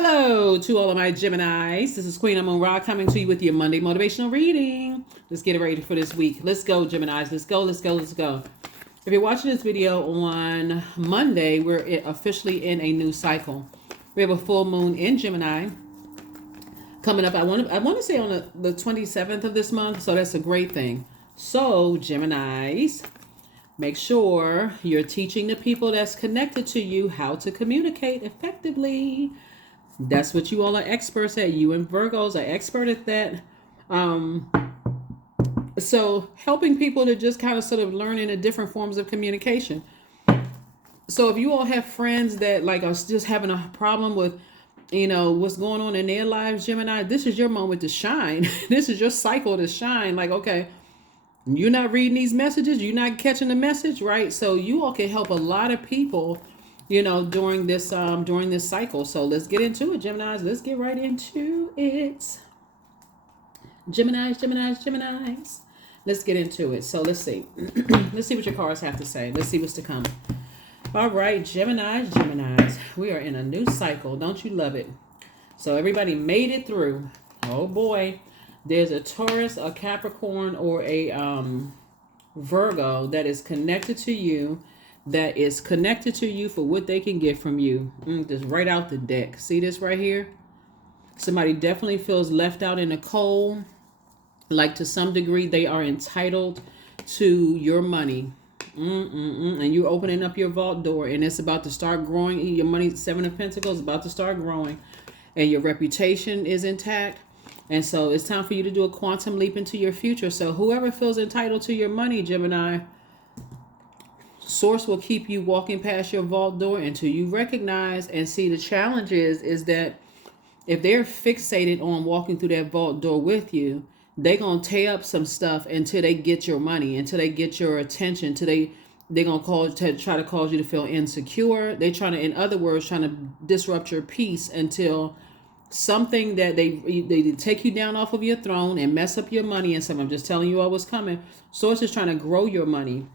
Hello to all of my Geminis. This is Queen Amun Ra coming to you with your Monday motivational reading. Let's get ready for this week. Let's go, Geminis. Let's go, let's go, let's go. If you're watching this video on Monday, we're officially in a new cycle. We have a full moon in Gemini coming up. I want to say on the 27th of this month, so that's a great thing. So, Geminis, make sure you're teaching the people that's connected to you how to communicate effectively. That's what you all are experts at. You and Virgos are expert at that. So helping people to just kind of sort of learn in the different forms of communication. So if you all have friends that like are just having a problem with, what's going on in their lives, Gemini, this is your moment to shine. This is your cycle to shine. Like, okay, you're not reading these messages. You're not catching the message, right? So you all can help a lot of people, during this cycle. So let's get into it, Geminis. Let's get right into it. Geminis. Let's get into it. So let's see. Let's see what your cards have to say. Let's see what's to come. All right, Geminis. We are in a new cycle. Don't you love it? So everybody made it through. Oh boy. There's a Taurus, a Capricorn, or a Virgo that is connected to you. That is connected to you for what they can get from you. Just right out the deck. See this right here? Somebody definitely feels left out in the cold. Like to some degree, they are entitled to your money. And you're opening up your vault door and it's about to start growing. Your money, Seven of Pentacles, is about to start growing. And your reputation is intact. And so it's time for you to do a quantum leap into your future. So whoever feels entitled to your money, Gemini, Source will keep you walking past your vault door until you recognize and see the challenge is that if they're fixated on walking through that vault door with you, they're going to tear up some stuff until they get your money, until they get your attention, until they're going to try to cause you to feel insecure. They're trying to, in other words, trying to disrupt your peace until something that they take you down off of your throne and mess up your money and something. I'm just telling you all what's coming. Source is trying to grow your money.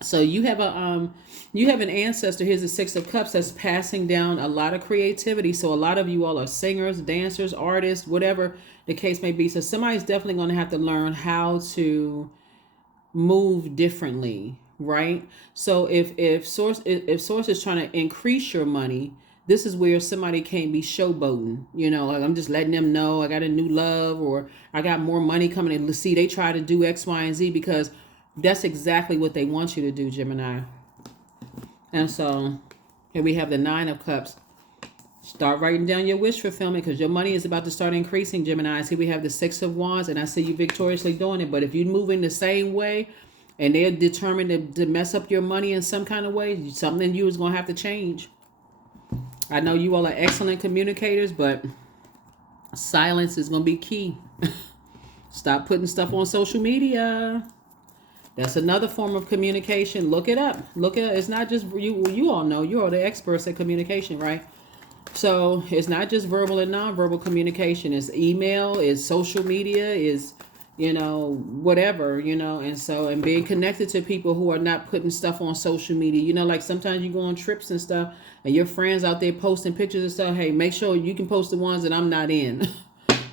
So you have an ancestor. Here's the Six of Cups that's passing down a lot of creativity. So a lot of you all are singers, dancers, artists, whatever the case may be. So somebody's definitely going to have to learn how to move differently, right? So if source is trying to increase your money, this is where somebody can't be showboating. Like I'm just letting them know I got a new love or I got more money coming in. See, they try to do X, Y, and Z because that's exactly what they want you to do, Gemini. And so here we have the Nine of Cups. Start writing down your wish fulfillment because your money is about to start increasing, Gemini. Here we have the Six of Wands, and I see you victoriously doing it. But if you're moving the same way and they're determined to mess up your money in some kind of way, something in you is going to have to change. I know you all are excellent communicators, but silence is going to be key. Stop putting stuff on social media. That's another form of communication. Look it up. It's not just you all know you're all the experts at communication, right? So it's not just verbal and nonverbal communication. It's email, it's social media, is whatever, and being connected to people who are not putting stuff on social media. Like sometimes you go on trips and stuff and your friends out there posting pictures and stuff. Hey, make sure you can post the ones that I'm not in.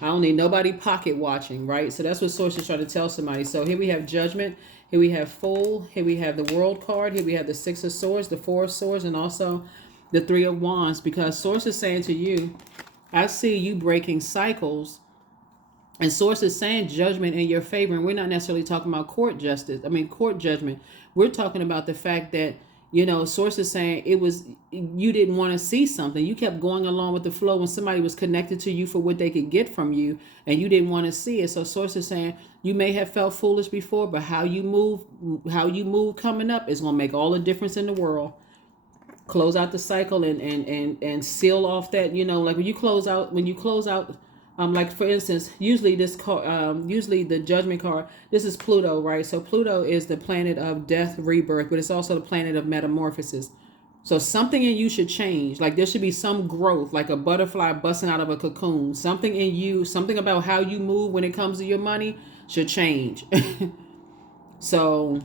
I don't need nobody pocket watching, right? So that's what Source is trying to tell somebody. So here we have Judgment. Here we have Fool. Here we have the World card. Here we have the Six of Swords, the Four of Swords, and also the Three of Wands. Because Source is saying to you, I see you breaking cycles. And Source is saying judgment in your favor. And we're not necessarily talking about court judgment. We're talking about the fact that, Source is saying you didn't want to see something. You kept going along with the flow when somebody was connected to you for what they could get from you and you didn't want to see it. So Source is saying you may have felt foolish before, but how you move coming up is going to make all the difference in the world. Close out the cycle and seal off that, like when you close out, like for instance, usually the Judgment card, this is Pluto, right? So Pluto is the planet of death, rebirth, but it's also the planet of metamorphosis. So something in you should change. Like there should be some growth, like a butterfly busting out of a cocoon. Something in you, something about how you move when it comes to your money should change. So,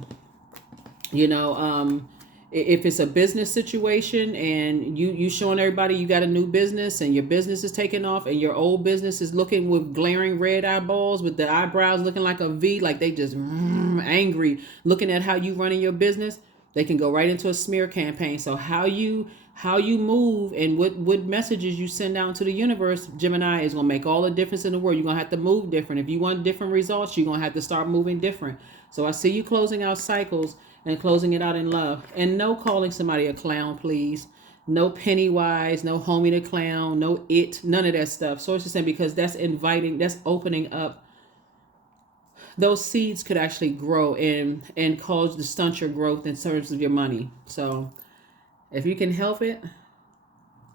if it's a business situation and you showing everybody you got a new business and your business is taking off and your old business is looking with glaring red eyeballs with the eyebrows looking like a V, like they just angry looking at how you running your business, they can go right into a smear campaign. So how you move and what messages you send out to the universe, Gemini, is going to make all the difference in the world. You're going to have to move different. If you want different results, you're going to have to start moving different. So I see you closing out cycles and closing it out in love. And no calling somebody a clown, please. No Pennywise, no homie the clown, no it, none of that stuff. So it's just saying, because that's inviting, that's opening up. Those seeds could actually grow and cause to stunt your growth in terms of your money. So if you can help it,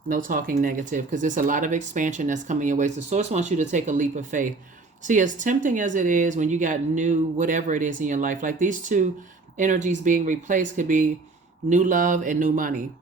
no talking negative, because there's a lot of expansion that's coming your way. So the source wants you to take a leap of faith. See, as tempting as it is when you got new whatever it is in your life, like these two energies being replaced could be new love and new money.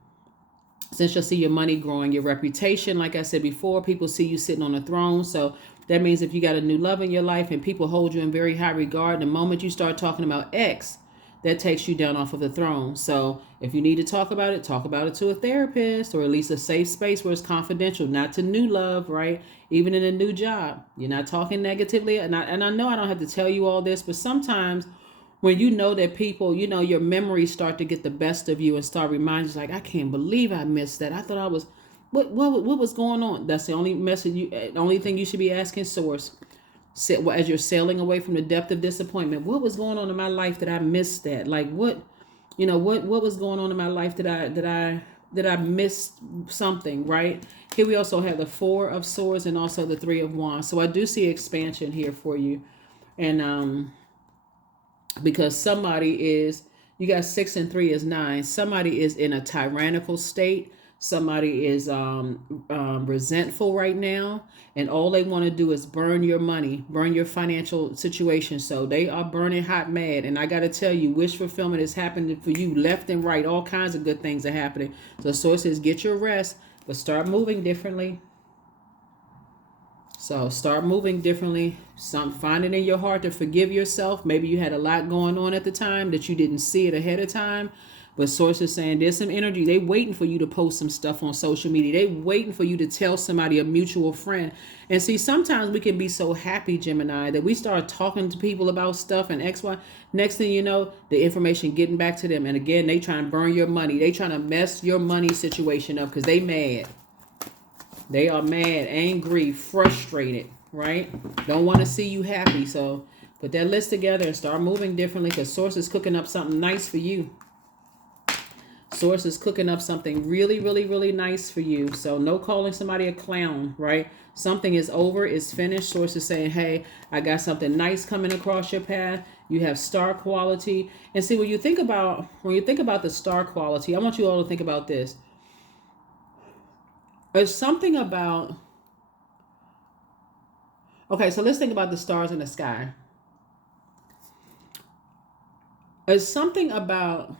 Since you'll see your money growing, your reputation, like I said before, people see you sitting on a throne. So that means if you got a new love in your life and people hold you in very high regard, the moment you start talking about X, that takes you down off of the throne. So if you need to talk about it to a therapist, or at least a safe space where it's confidential, not to new love, right? Even in a new job, you're not talking negatively. And I know I don't have to tell you all this, but sometimes when you know that people, your memories start to get the best of you and start reminding you, like, I can't believe I missed that. I thought I was, what was going on? That's the only message, the only thing you should be asking source. As you're sailing away from the depth of disappointment, what was going on in my life that I missed that? Like what was going on in my life that I missed something, right? Here we also have the 4 of Swords and also the 3 of Wands. So I do see expansion here for you. And because you got 6 and 3 is 9. Somebody is in a tyrannical state. Somebody is resentful right now, and all they want to do is burn your money, burn your financial situation. So they are burning hot mad. And I got to tell you, wish fulfillment is happening for you left and right. All kinds of good things are happening. So the source says, get your rest, but start moving differently. So start moving differently. Find it in your heart to forgive yourself. Maybe you had a lot going on at the time that you didn't see it ahead of time. But source is saying there's some energy. They waiting for you to post some stuff on social media. They waiting for you to tell somebody, a mutual friend. And see, sometimes we can be so happy, Gemini, that we start talking to people about stuff and X, Y. Next thing you know, the information getting back to them. And again, they trying to burn your money. They trying to mess your money situation up because they mad. They are mad, angry, frustrated, right? Don't want to see you happy. So put that list together and start moving differently, because source is cooking up something nice for you. Source is cooking up something really, really, really nice for you. So no calling somebody a clown, right? Something is over, it's finished. Source is saying, hey, I got something nice coming across your path. You have star quality. And see, when you think about the star quality, I want you all to think about this. There's something about, okay, so let's think about the stars in the sky. There's something about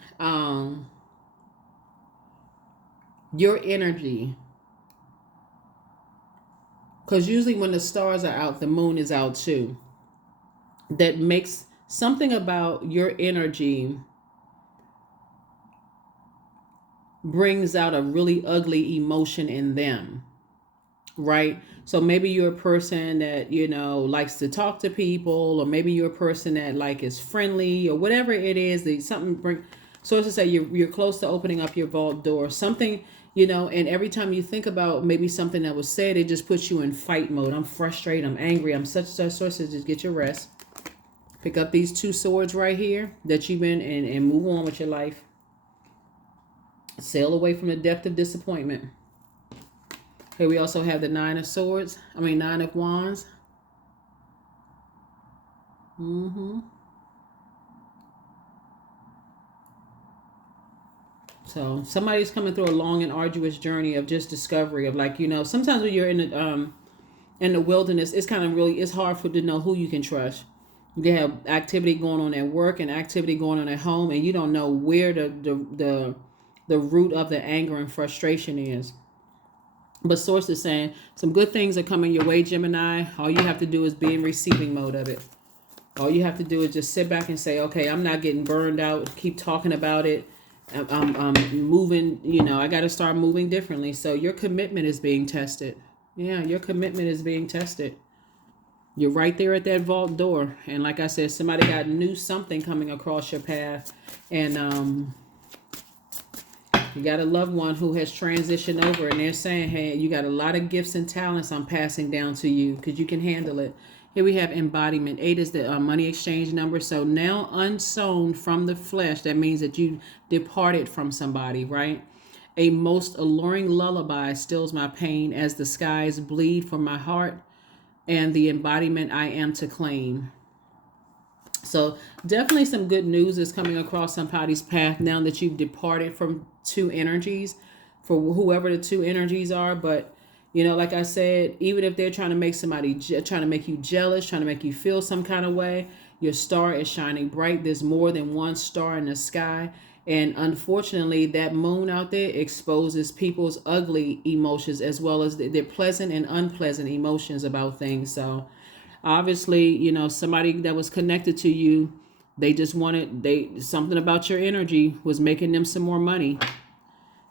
your energy, because usually when the stars are out, the moon is out too. That makes something about your energy brings out a really ugly emotion in them, right? So maybe you're a person that, likes to talk to people, or maybe you're a person that is friendly, or whatever it is that something bring. So as to say, you're close to opening up your vault door, something, and every time you think about maybe something that was said, it just puts you in fight mode. I'm frustrated. I'm angry. I'm such. Sources, just get your rest. Pick up these 2 swords right here that you've been and move on with your life. Sail away from the depth of disappointment. Here we also have the 9 of Swords. 9 of Wands. So somebody's coming through a long and arduous journey of just discovery of sometimes when you're in the wilderness, it's kind of it's hard to know who you can trust. You have activity going on at work and activity going on at home, and you don't know where the root of the anger and frustration is. But source is saying some good things are coming your way, Gemini. All you have to do is be in receiving mode of it. All you have to do is just sit back and say, okay, I'm not getting burned out. Keep talking about it. I'm moving, I got to start moving differently. So your commitment is being tested. Yeah, your commitment is being tested. You're right there at that vault door. And like I said, somebody got new something coming across your path. And you got a loved one who has transitioned over, and they're saying, hey, you got a lot of gifts and talents I'm passing down to you because you can handle it. Here we have embodiment. 8 is the money exchange number. So now unsown from the flesh, that means that you departed from somebody, right? A most alluring lullaby stills my pain as the skies bleed for my heart, and the embodiment I am to claim. So definitely some good news is coming across somebody's path now that you've departed from two energies, for whoever the two energies are. But like I said, even if they're trying to make trying to make you jealous, trying to make you feel some kind of way, your star is shining bright. There's more than one star in the sky. And unfortunately, that moon out there exposes people's ugly emotions as well as their pleasant and unpleasant emotions about things. So obviously, somebody that was connected to you, they just something about your energy was making them some more money,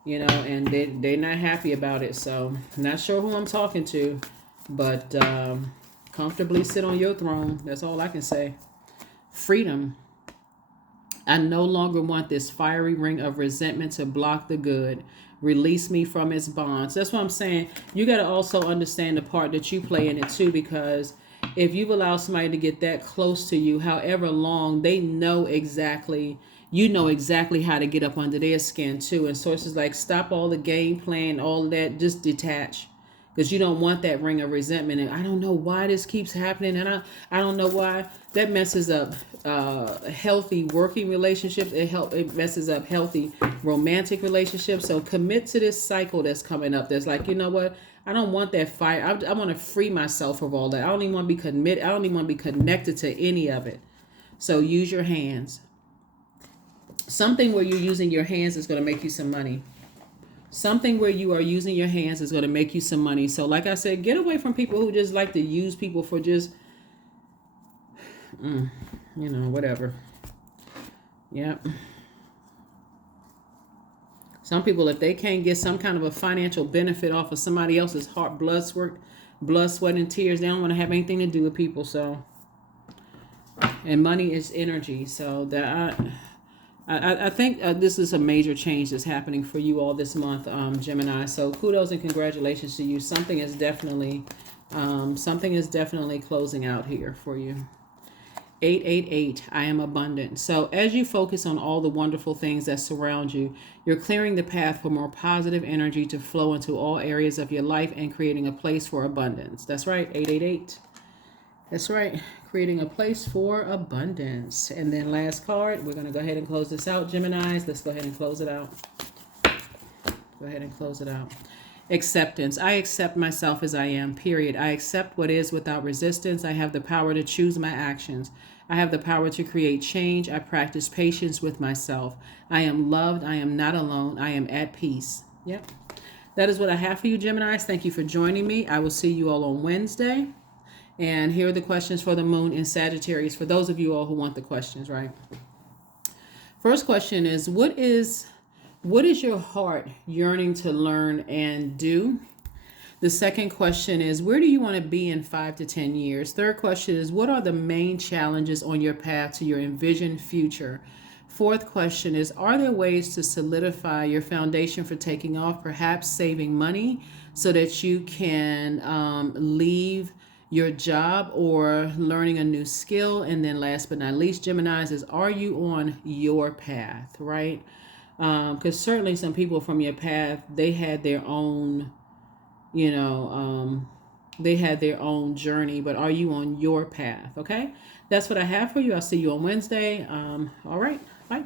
and they're not happy about it. So not sure who I'm talking to, but comfortably sit on your throne. That's all I can say. Freedom. I no longer want this fiery ring of resentment to block the good. Release me from its bonds. That's what I'm saying. You got to also understand the part that you play in it too, because if you've allowed somebody to get that close to you, however long, they know exactly, how to get up under their skin too. And so it's just like, stop all the game playing, all that, just detach. Because you don't want that ring of resentment. And I don't know why this keeps happening. And I don't know why. That messes up healthy working relationships. It messes up healthy romantic relationships. So commit to this cycle that's coming up. That's like, you know what? I don't want that fire. I want to free myself of all that. I don't even want to be committed. I don't even want to be connected to any of it. So use your hands. Something where you're using your hands is going to make you some money. Something where you are using your hands is going to make you some money. So like I said, get away from people who just like to use people for just, whatever. Yep. Some people, if they can't get some kind of a financial benefit off of somebody else's heart, blood, sweat, and tears, they don't want to have anything to do with people. So, and money is energy. So that I think this is a major change that's happening for you all this month, Gemini. So kudos and congratulations to you. Something is definitely closing out here for you. 888, I am abundant. So as you focus on all the wonderful things that surround you, you're clearing the path for more positive energy to flow into all areas of your life and creating a place for abundance. That's right, 888. That's right, creating a place for abundance. And then last card, we're going to go ahead and close this out, Geminis. Let's go ahead and close it out. Go ahead and close it out. Acceptance. I accept myself as I am, period. I accept what is without resistance. I have the power to choose my actions. I have the power to create change. I practice patience with myself. I am loved. I am not alone. I am at peace. Yep. That is what I have for you, Geminis. Thank you for joining me. I will see you all on Wednesday. And here are the questions for the moon in Sagittarius, for those of you all who want the questions, right? First question is, what is your heart yearning to learn and do? The second question is, where do you want to be in 5 to 10 years? Third question is, what are the main challenges on your path to your envisioned future? Fourth question is, are there ways to solidify your foundation for taking off, perhaps saving money so that you can leave your job or learning a new skill? And then last but not least, Geminis, is, are you on your path, right? Because certainly some people from your path, they had their own, they had their own journey, but are you on your path? Okay. That's what I have for you. I'll see you on Wednesday. All right. Bye.